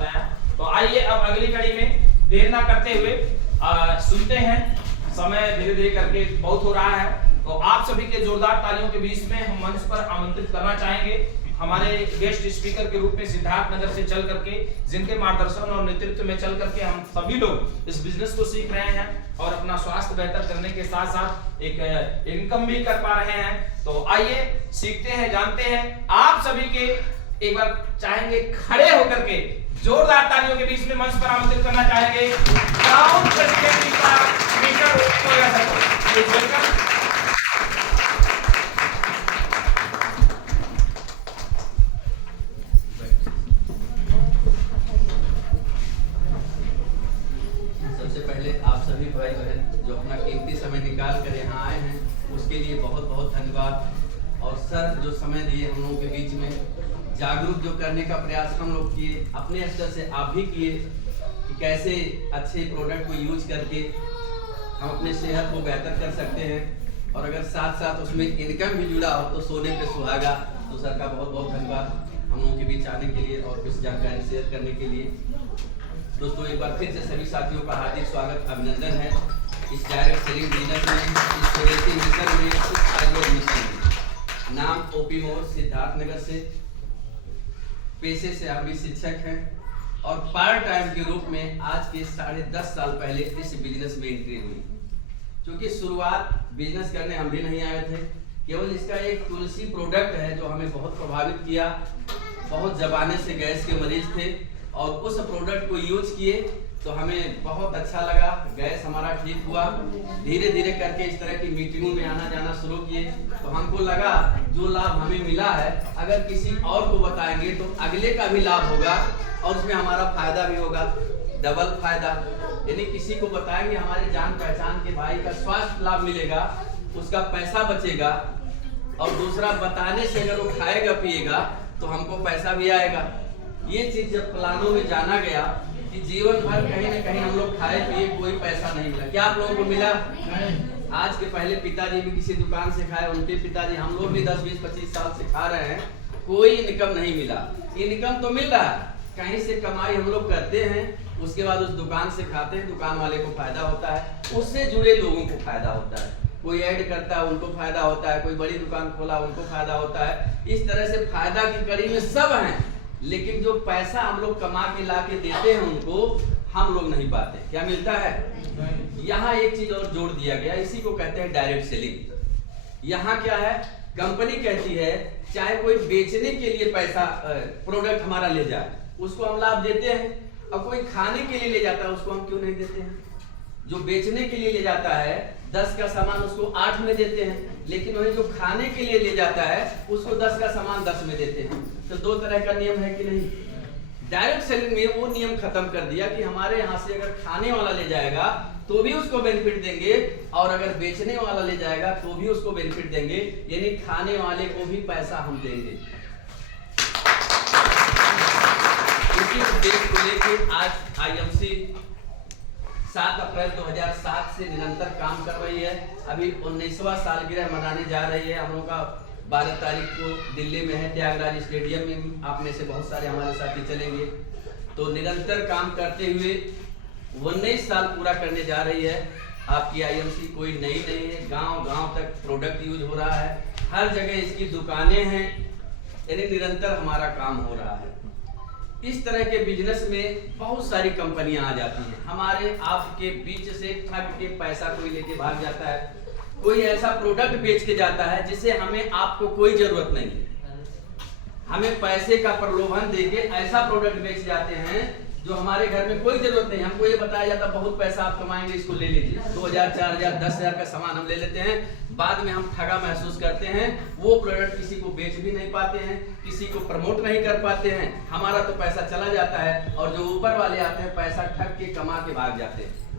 बताया। तो आइए अब अगली कड़ी में देर ना करते हुए सुनते हैं। समय धीरे धीरे करके बहुत हो रहा है, तो आप सभी के जोरदार तालियों के बीच में हम मंच पर आमंत्रित करना चाहेंगे हमारे गेस्ट स्पीकर के रूप में सिद्धार्थ नगर से चल करके, जिनके मार्गदर्शन और नेतृत्व में चल करके हम सभी लोग इस बिजनेस को सीख रहे हैं और अपना स्वास्थ्य बेहतर करने के साथ साथ एक इनकम भी कर पा रहे हैं। तो आइए सीखते हैं, जानते हैं। आप सभी के एक बार चाहेंगे खड़े होकर के जोरदार तालियों के बीच में मंच पर आमंत्रित करना चाहेंगे टाउन प्रेसिडेंट का मीटर वेलकम। सबसे पहले आप सभी भाई बहन जो अपना कीमती समय निकाल कर यहाँ आए हैं उसके लिए बहुत बहुत धन्यवाद। और सर जो समय दिए हम लोगों के बीच में जागरूक जो करने का प्रयास हम लोग किए, अपने स्तर से आप भी किए कि कैसे अच्छे प्रोडक्ट को यूज करके हम अपने सेहत को बेहतर कर सकते हैं और अगर साथ साथ उसमें इनकम भी जुड़ा हो तो सोने पे सुहागा। तो सर का बहुत बहुत धन्यवाद हम लोगों के बीच आने के लिए और कुछ जानकारी शेयर करने के लिए। दोस्तों एक बार फिर से सभी साथियों का हार्दिक स्वागत अभिनंदन है इस डायरेक्ट सेलिंग बिजनेस में, इस स्वदेशी मिशन में, इस आजीवन मिशन में। नाम ओपी मोर, सिद्धार्थ नगर से, पेशे से हम भी शिक्षक हैं और पार्ट टाइम के रूप में आज के 10.5 साल पहले इस बिजनेस में एंट्री हुई। क्योंकि शुरुआत बिजनेस करने हम भी नहीं आए थे, केवल इसका एक तुलसी प्रोडक्ट है जो हमें बहुत प्रभावित किया। बहुत जमाने से गैस के मरीज थे और उस प्रोडक्ट को यूज किए तो हमें बहुत अच्छा लगा, गैस हमारा ठीक हुआ। धीरे धीरे करके इस तरह की मीटिंगों में आना जाना शुरू किए तो हमको लगा जो लाभ हमें मिला है अगर किसी और को बताएंगे तो अगले का भी लाभ होगा और उसमें हमारा फायदा भी होगा, डबल फायदा। यानी किसी को बताएंगे हमारे जान पहचान के भाई का स्वास्थ्य लाभ मिलेगा, उसका पैसा बचेगा और दूसरा बताने से अगर वो खाएगा पिएगा तो हमको पैसा भी आएगा। ये चीज जब प्लानों में जाना गया कि जीवन भर कहीं ना कहीं हम लोग खाए पिए कोई पैसा नहीं मिला। क्या आप लोगों को मिला? आज के पहले पिताजी भी किसी दुकान से खाए, उनके पिताजी, हम लोग भी 10, 20, 25 साल से खा रहे हैं, कोई इनकम नहीं मिला। इनकम तो मिल रहा है, कहीं से कमाई हम लोग करते हैं, उसके बाद उस दुकान से खाते हैं, दुकान वाले को फायदा होता है, उससे जुड़े लोगों को फायदा होता है। कोई ऐड करता है उनको फायदा होता है, कोई बड़ी दुकान खोला उनको फायदा होता है। इस तरह से फायदा की कड़ी में सब हैं, लेकिन जो पैसा हम लोग कमा के ला के देते हैं उनको हम लोग नहीं पाते। क्या मिलता है? यहाँ एक चीज और जोड़ दिया गया, इसी को कहते हैं डायरेक्ट सेलिंग। यहाँ क्या है, कंपनी कहती है चाहे कोई बेचने के लिए पैसा प्रोडक्ट हमारा ले जाए उसको हम लाभ देते हैं, और कोई खाने के लिए ले जाता है उसको हम क्यों नहीं देते हैं? जो बेचने के लिए ले जाता है 10 का सामान उसको 8 में देते हैं, लेकिन वही जो खाने के लिए ले जाता है उसको 10 का सामान 10 में देते हैं। तो दो तरह का नियम है कि नहीं? डायरेक्ट सेलिंग में वो नियम खत्म कर दिया कि हमारे यहाँ से अगर खाने वाला ले जाएगा तो भी उसको बेनिफिट देंगे और अगर बेचने वाला ले जाएगा तो भी उसको बेनिफिट देंगे, यानी खाने वाले को भी पैसा हम देंगे। इसी उद्देश्य को लेकर आज आईएमसी 7 अप्रैल 2007 से निरंतर काम कर रही है। अभी 19वां सालगिरह मनाने जा रही है। हम लोग का 12 तारीख को दिल्ली में है, त्यागराज स्टेडियम में। आप में से बहुत सारे हमारे साथी चलेंगे। तो निरंतर काम करते हुए 19 साल पूरा करने जा रही है। आपकी आईएमसी कोई नई नहीं है, गांव-गांव तक प्रोडक्ट यूज हो रहा है, हर जगह इसकी दुकानें हैं, यानी निरंतर हमारा काम हो रहा है। इस तरह के बिजनेस में बहुत सारी कंपनियां आ जाती हैं, हमारे आपके बीच से ठग के पैसा कोई लेके भाग जाता है, कोई ऐसा प्रोडक्ट बेच के जाता है जिसे हमें आपको कोई जरूरत नहीं है, हमें पैसे का प्रलोभन देके ऐसा प्रोडक्ट बेच जाते हैं जो हमारे घर में कोई जरूरत नहीं। हमको ये बताया जाता बहुत पैसा आप कमाएंगे, इसको ले लीजिए, 2000, 4000, 10,000 का सामान हम ले लेते हैं, बाद में हम ठगा महसूस करते हैं। वो प्रोडक्ट किसी को बेच भी नहीं पाते हैं, किसी को प्रमोट नहीं कर पाते हैं, हमारा तो पैसा चला जाता है और जो ऊपर वाले आते हैं पैसा ठग के कमा के भाग जाते हैं।